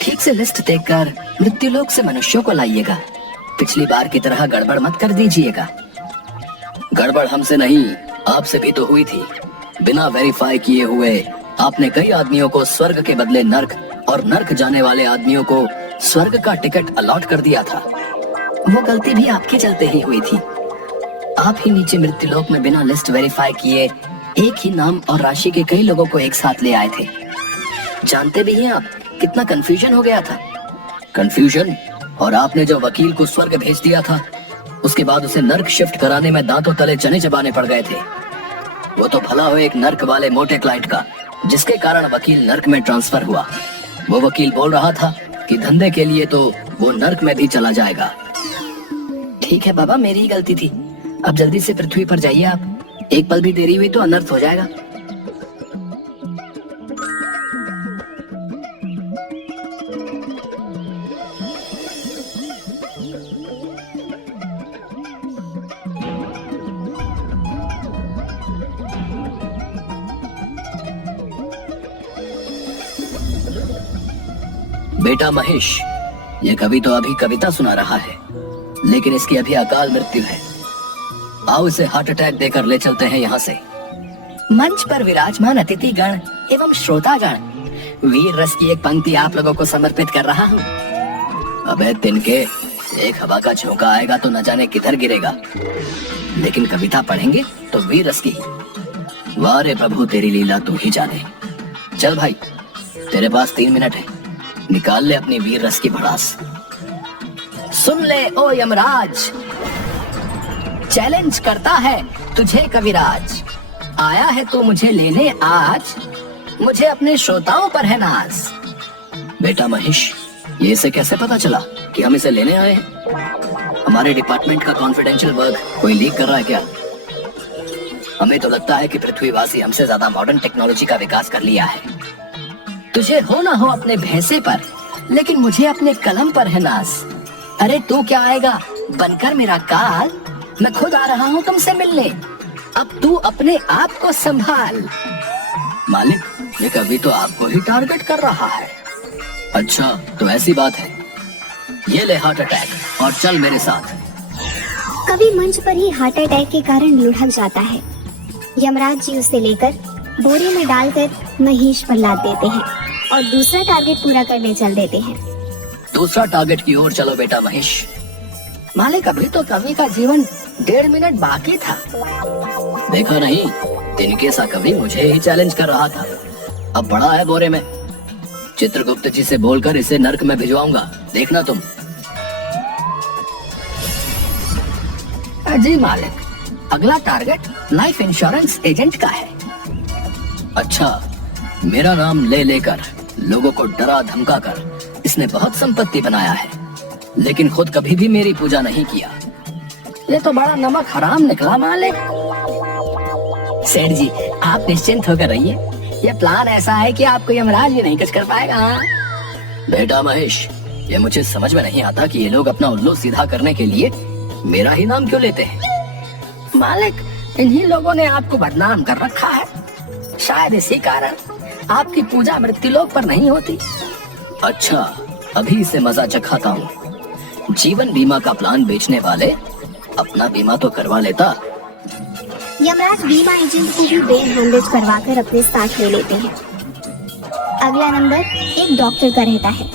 ठीक से लिस्ट देखकर मृत्युलोक से मनुष्यों को लाइएगा। पिछली बार की तरह गड़बड़ मत कर दीजिएगा। गड़बड़ हमसे नहीं, आपसे भी तो हुई थी। बिना वेरीफाई किए हुए आपने कई आदमियों को स्वर्ग के बदले नर्क और नर्क जाने वाले आदमियों को स्वर्ग का टिकट अलॉट कर दिया था। वो गलती भी आपके चलते ही हुई थी। आप ही नीचे मृत्युलोक में बिना लिस्ट वेरीफाई किए एक ही नाम और राशि के कई लोगों को एक साथ ले आए थे। जानते भी हैं आप कितना कंफ्यूजन हो गया था। कंफ्यूजन? और आपने जो वकील को स्वर्ग भेज दिया था, उसके बाद उसे नर्क शिफ्ट कराने में दांतों तले चने चबाने पड़ गए थे। वो तो भला हो एक नर्क वाले मोटे क्लाइंट का, जिसके कारण वकील नर्क में ट्रांसफर हुआ। वो वकील बोल रहा था कि धंधे के लिए तो वो नर्क में भी चला जाएगा। ठीक है बाबा, मेरी ही गलती थी। अब जल्दी से पृथ्वी पर जाइए आप। एक पल भी देरी हुई तो अनर्थ हो जाएगा। बेटा महेश, ये कवि तो अभी कविता सुना रहा है, लेकिन इसकी अभी अकाल मृत्यु है। आओ इसे हार्ट अटैक देकर ले चलते हैं यहाँ से। मंच पर विराजमान अतिथि गण एवं श्रोतागण, वीर रस की एक पंक्ति आप लोगों को समर्पित कर रहा हूँ। अबे तिनके, एक हवा का झोंका आएगा तो न जाने किधर गिरेगा, लेकिन कविता पढ़ेंगे तो वीर रस की। वाह रे प्रभु, तेरी लीला तू ही जाने। चल भाई, तेरे पास 3 मिनट है, निकाल ले अपनी वीर रस की भड़ास। सुन ले ओ यमराज, चैलेंज करता है तुझे कविराज। आया है तू मुझे लेने आज, मुझे अपने श्रोताओं पर है नाज। बेटा महेश, ये इसे कैसे पता चला कि हम इसे लेने आए हैं? हमारे डिपार्टमेंट का कॉन्फिडेंशियल वर्क कोई लीक कर रहा है क्या? हमें तो लगता है कि पृथ्वीवासी हमसे ज्यादा मॉडर्न टेक्नोलॉजी का विकास कर लिया है। तुझे हो ना हो अपने भैंसे पर, लेकिन मुझे अपने कलम पर है नाज। अरे तू क्या आएगा बनकर मेरा काल, मैं खुद आ रहा हूँ तुमसे मिलने। अब तू अपने आप को संभाल। मालिक, ये कवि तो आपको ही टारगेट कर रहा है। अच्छा तो ऐसी बात है, ये ले हार्ट अटैक और चल मेरे साथ। कवि मंच पर ही हार्ट अटैक के कारण लुढ़क जाता है। यमराज जी उसे लेकर बोरे में डालकर महेश पर लाद देते हैं और दूसरा टारगेट पूरा करने चल देते हैं। दूसरा टारगेट की ओर चलो बेटा महेश। मालिक, अभी तो कवि का जीवन 1.5 मिनट बाकी था। देखा नहीं, तिनके सा कवि मुझे ही चैलेंज कर रहा था। अब बड़ा है बोरे में। चित्रगुप्त जी से बोलकर इसे नर्क में भिजवाऊंगा, देखना तुम। जी मालिक, अगला टारगेट लाइफ इंश्योरेंस एजेंट का है। अच्छा, मेरा नाम ले लेकर लोगों को डरा धमका कर इसने बहुत संपत्ति बनाया है, लेकिन खुद कभी भी मेरी पूजा नहीं किया। ये तो बड़ा नमक हराम निकला मालिक। सेठ जी, आप निश्चिंत होकर रहिए, ये प्लान ऐसा है कि आपको यमराज भी नहीं कुछ कर पाएगा। बेटा महेश, ये मुझे समझ में नहीं आता कि ये लोग अपना उल्लू सीधा करने के लिए मेरा ही नाम क्यों लेते हैं। मालिक, इन्हीं लोगों ने आपको बदनाम कर रखा है। शायद इसी कारण आपकी पूजा मृत्युलोक पर नहीं होती। अच्छा, अभी इसे मजा चखाता हूँ। जीवन बीमा का प्लान बेचने वाले अपना बीमा तो करवा लेता। यमराज बीमा एजेंट को भी ब्रेन हेमरेज करवाकर अपने साथ ले लेते हैं। अगला नंबर एक डॉक्टर का रहता है।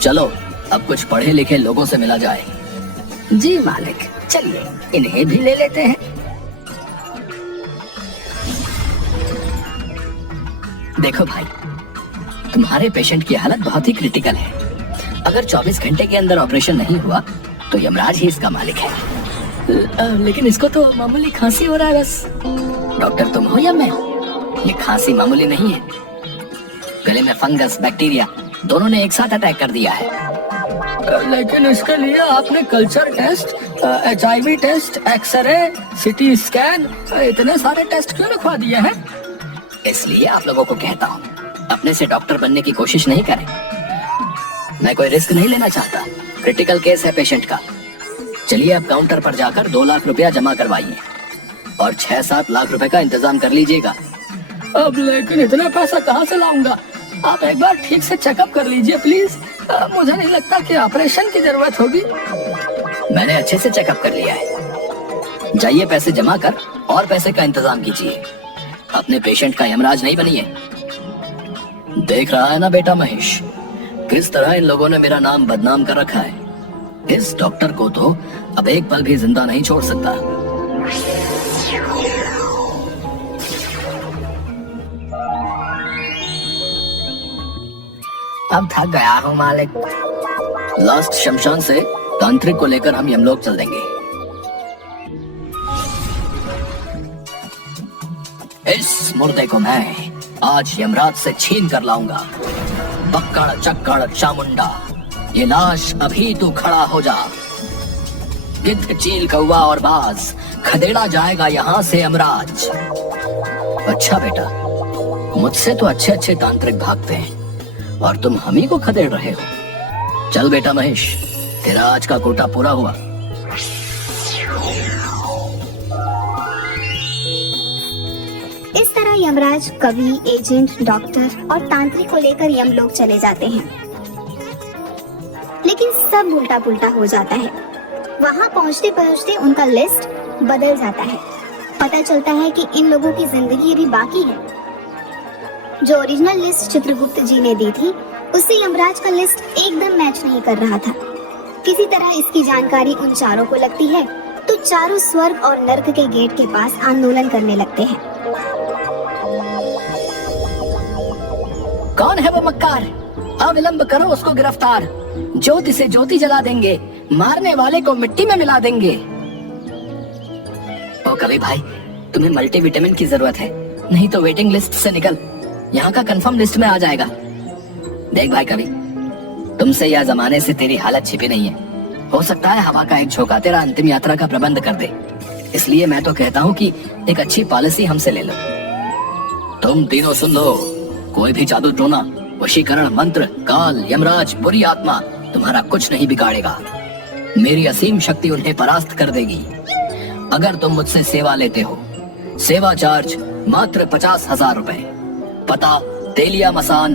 चलो अब कुछ पढ़े लिखे लोगों से मिला जाए। जी मालिक, चलिए इन्हें भी ले लेते हैं। देखो भाई, तुम्हारे पेशेंट की हालत बहुत ही क्रिटिकल है। अगर 24 घंटे के अंदर ऑपरेशन नहीं हुआ तो यमराज ही इसका मालिक है। लेकिन इसको तो मामूली खांसी हो रहा है बस। डॉक्टर तुम हो या मैं? ये खांसी मामूली नहीं है, गले में फंगस बैक्टीरिया दोनों ने एक साथ अटैक कर दिया है। लेकिन इसके लिए आपने culture test, HIV test, xray, CT scan, इतने सारे टेस्ट क्यों लिखवा दिए हैं? इसलिए आप लोगों को कहता हूँ, अपने से डॉक्टर बनने की कोशिश नहीं करें। मैं कोई रिस्क नहीं लेना चाहता। क्रिटिकल केस है पेशेंट का। चलिए अब काउंटर पर जाकर 2 लाख रुपया जमा करवाइए। और 6-7 लाख रुपए का इंतजाम कर लीजिएगा। अब लेकिन इतना पैसा कहाँ से लाऊंगा? आप एक बार ठीक से चेकअप कर लीजिए प्लीज। मुझे नहीं लगता कि ऑपरेशन की जरूरत होगी। मैंने अच्छे से चेकअप कर लिया है। जाइए पैसे जमा कर और पैसे का इंतजाम कीजिए। अपने पेशेंट का यमराज नहीं बनिए। देख रहा है ना बेटा महेश, किस तरह इन लोगों ने मेरा नाम बदनाम कर रखा है। इस डॉक्टर को तो अब एक पल भी जिंदा नहीं छोड़ सकता। अब थक गया हूँ मालिक। लास्ट शमशान से तांत्रिक को लेकर हम यमलोक चल देंगे। इस मुर्दे को मैं आज यमराज से छीन कर लाऊंगा। बक्कड़ चक्कड़ चामुंडा, ये लाश अभी तू खड़ा हो जा। गिद्ध चील कौवा और बाज, खदेड़ा जाएगा यहाँ से यमराज। अच्छा बेटा, मुझसे तो अच्छे अच्छे तांत्रिक भागते हैं और तुम हम ही को खदेड़ रहे हो। चल बेटा महेश, तेरा आज का कोटा पूरा हुआ। इस तरह यमराज कवि, एजेंट, डॉक्टर और तांत्रिक को लेकर यमलोक चले जाते हैं। लेकिन सब उल्टा पुल्टा हो जाता है। वहां पहुंचते पहुंचते उनका लिस्ट बदल जाता है। पता चलता है कि इन लोगों की जिंदगी अभी बाकी है। जो ओरिजिनल लिस्ट चित्रगुप्त जी ने दी थी, उससे यमराज का लिस्ट एकदम मैच नहीं कर रहा था। किसी तरह इसकी जानकारी उन चारों को लगती है, तो चारों स्वर्ग और नर्क के गेट के पास आंदोलन करने लगते हैं। कौन है वो मक्कार? अविलंब करो उसको गिरफ्तार। ज्योति से ज्योति जला देंगे, मारने वाले को मिट्टी में मिला देंगे। ओ कवि भाई, तुम्हें मल्टीविटामिन की जरूरत है, नहीं तो वेटिंग लिस्ट से निकल। यहाँ का कंफर्म लिस्ट में आ जाएगा। देख भाई कवि, तुमसे या जमाने से तेरी हालत छिपी नहीं है। हो सकता है हवा का एक झोंका तेरा अंतिम यात्रा का प्रबंध कर दे। इसलिए मैं तो कहता हूँ कि एक अच्छी पॉलिसी हमसे ले लो। तुम तीनों सुन लो, कोई भी जादू टोना, वशीकरण मंत्र, काल, यमराज, बुरी आत्मा तुम्हारा कुछ नहीं बिगाड़ेगा। मेरी असीम शक्ति उन्हें परास्त कर देगी। अगर तुम मुझसे सेवा लेते हो, सेवा चार्ज मात्र 50,000 रुपए। पता तेलिया मसान,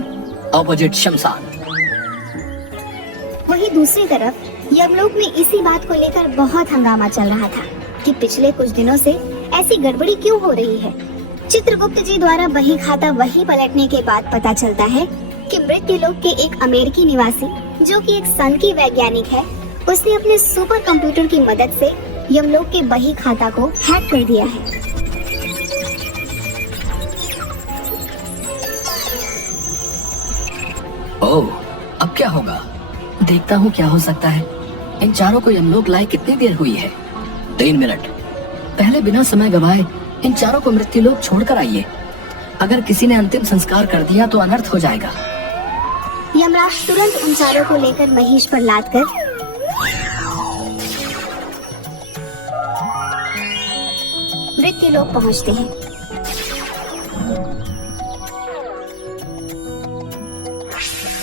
ऑपोजिट शमशान। वहीं दूसरी तरफ यमलोक में इसी बात को लेकर बहुत हंगामा चल रहा था कि पिछले कुछ दिनों से ऐसी गड़बड़ी क्यों हो रही है। चित्रगुप्त जी द्वारा बही खाता वही पलटने के बाद पता चलता है कि मृत्युलोक के एक अमेरिकी निवासी, जो कि एक सन की वैज्ञानिक है, उसने अपने सुपर कंप्यूटर की मदद से यमलोक के बही खाता को हैक कर दिया है। ओह, अब क्या होगा? देखता हूँ क्या हो सकता है। इन चारों को यमलोक लाए कितनी देर हुई है? 3 मिनट। पहले बिना समय गवाए इन चारों को मृत्युलोक छोड़कर आइए। अगर किसी ने अंतिम संस्कार कर दिया तो अनर्थ हो जाएगा। यमराज तुरंत उन चारों को लेकर महिष पर लाद कर मृत्युलोक पहुंचते हैं।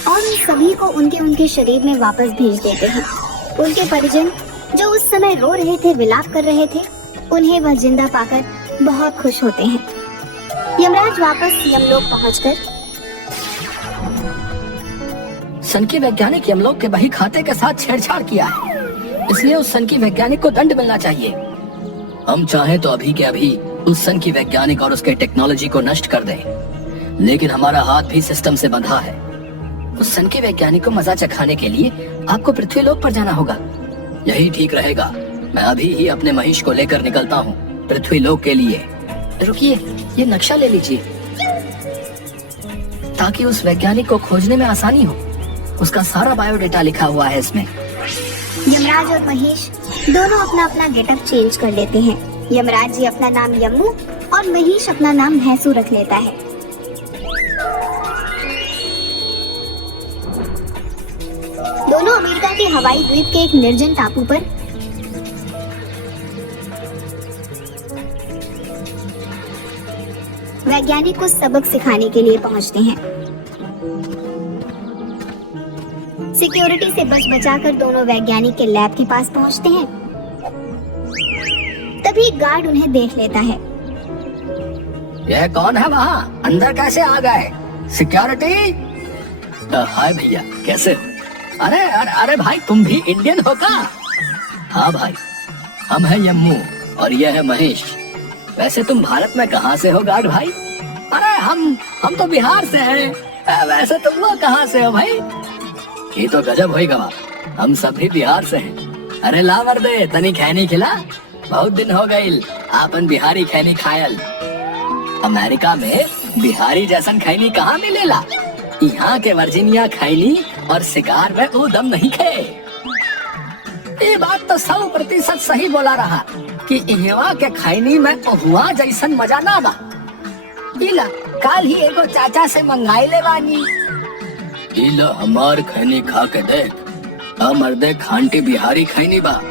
और उन सभी को उनके उनके शरीर में वापस भेज देते हैं। उनके परिजन, जो उस समय रो रहे थे, विलाप कर रहे थे, उन्हें वह जिंदा पाकर बहुत खुश होते हैं। यमराज वापस यमलोक पहुंचकर सन की वैज्ञानिक यमलोक के बही खाते के साथ छेड़छाड़ किया है, इसलिए उस सन की वैज्ञानिक को दंड मिलना चाहिए। हम चाहें तो अभी के अभी उस सन की वैज्ञानिक और उसके टेक्नोलॉजी को नष्ट कर दें, लेकिन हमारा हाथ भी सिस्टम से बंधा है। उस सन की वैज्ञानिक को मजा चखाने के लिए आपको पृथ्वीलोक पर जाना होगा। यही ठीक रहेगा। मैं अभी ही अपने महिष को लेकर निकलता हूँ पृथ्वीलोक के लिए। रुकिए, ये नक्शा ले लीजिए ताकि उस वैज्ञानिक को खोजने में आसानी हो। उसका सारा बायोडेटा लिखा हुआ है इसमें। यमराज और महिष दोनों अपना अपना गेटअप चेंज कर लेते हैं। यमराज जी अपना नाम यम्मू और महिष अपना नाम भैंसू रख लेता है। दोनों अमेरिका के हवाई द्वीप के एक निर्जन टापू पर वैज्ञानिक को सबक सिखाने के लिए पहुंचते हैं। सिक्योरिटी से बच बचाकर दोनों वैज्ञानिक के लैब के पास पहुंचते हैं। तभी तभी एक गार्ड उन्हें देख लेता है। यह कौन है वहाँ? अंदर कैसे आ गए? सिक्योरिटी। हाय भैया, कैसे हो? अरे अरे अरे भाई, तुम भी इंडियन हो का? हाँ भाई, हम हैं यम्मू और यह है महेश। वैसे तुम भारत में कहाँ से हो गार्ड भाई? अरे हम तो बिहार से हैं। वैसे तुम लोग कहाँ से हो भाई? ये तो गजब होई गवा, हम सभी बिहार से हैं। अरे ला मर्दे, तनी खैनी खिला। बहुत दिन हो गईल आपन बिहारी खैनी खायल। अमेरिका में बिहारी जैसन खैनी कहाँ मिलेला? यहाँ के वर्जीनिया खैनी और शिकार में वो दम नहीं खे। ये बात तो 100% सही बोला रहा कि यहाँ के खैनी में हुआ जैसन मजा ना बा। इला काल ही एगो चाचा से मंगाई ले बानी। इला हमार खैनी खा के देख, मर्दे खांटी बिहारी खैनी बा।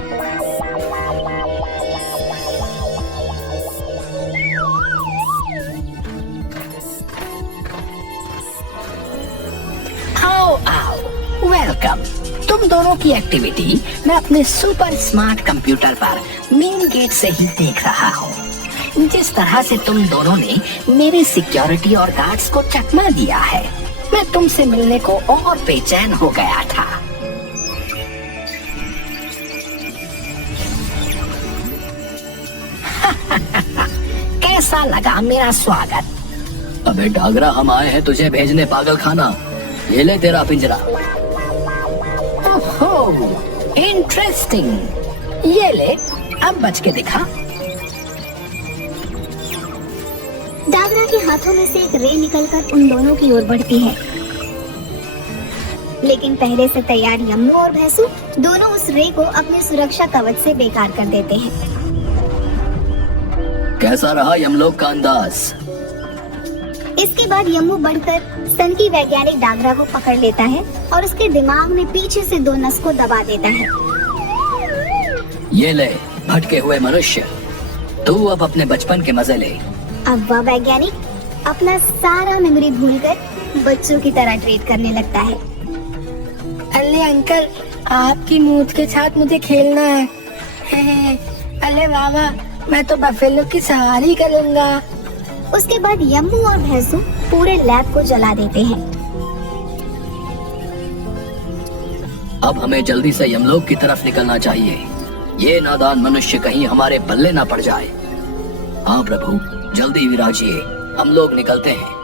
आओ आओ, वेलकम। तुम दोनों की एक्टिविटी मैं अपने सुपर स्मार्ट कंप्यूटर पर मेन गेट से ही देख रहा हूँ। जिस तरह से तुम दोनों ने मेरे सिक्योरिटी और गार्ड्स को चकमा दिया है, मैं तुमसे मिलने को और बेचैन हो गया था। कैसा लगा मेरा स्वागत? अबे डागरा, हम आए हैं तुझे भेजने पागल खाना। ये ले तेरा पिंजरा। ओहो, इंटरेस्टिंग। ये ले, अब बच के दिखा। डागरा के हाथों में से एक रे निकलकर उन दोनों की ओर बढ़ती है, लेकिन पहले से तैयार यम्मू और भैंसू दोनों उस रे को अपने सुरक्षा कवच से बेकार कर देते हैं। कैसा रहा यमलोक का अंदाज? इसके बाद यम्मू बढ़कर सनकी वैज्ञानिक डागरा को पकड़ लेता है और उसके दिमाग में पीछे से 2 नस को दबा देता है। ये ले भटके हुए मनुष्य, तू अब अपने बचपन के मजे ले। अब वह वैज्ञानिक अपना सारा मेमोरी भूलकर बच्चों की तरह ट्रीट करने लगता है। अरे अंकल, आपकी मूत के साथ मुझे खेलना है। अरे बाबा, मैं तो बफेलो की सवारी करूंगा। उसके बाद यम्मू और भैंसू पूरे लैब को जला देते हैं। अब हमें जल्दी से यमलोक की तरफ निकलना चाहिए। ये नादान मनुष्य कहीं हमारे पल्ले ना पड़ जाए। हाँ प्रभु, जल्दी विराजिए, हम लोग निकलते हैं।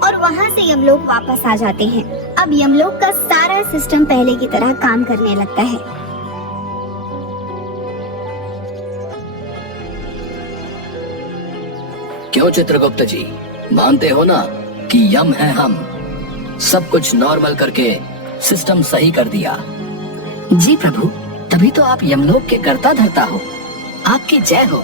और वहाँ से यमलोक वापस आ जाते हैं। अब यमलोक का सारा सिस्टम पहले की तरह काम करने लगता है। क्यों चित्रगुप्त जी, मानते हो ना कि यम है हम? सब कुछ नॉर्मल करके सिस्टम सही कर दिया। जी प्रभु, तभी तो आप यमलोक के कर्ता धर्ता हो। आपकी जय हो।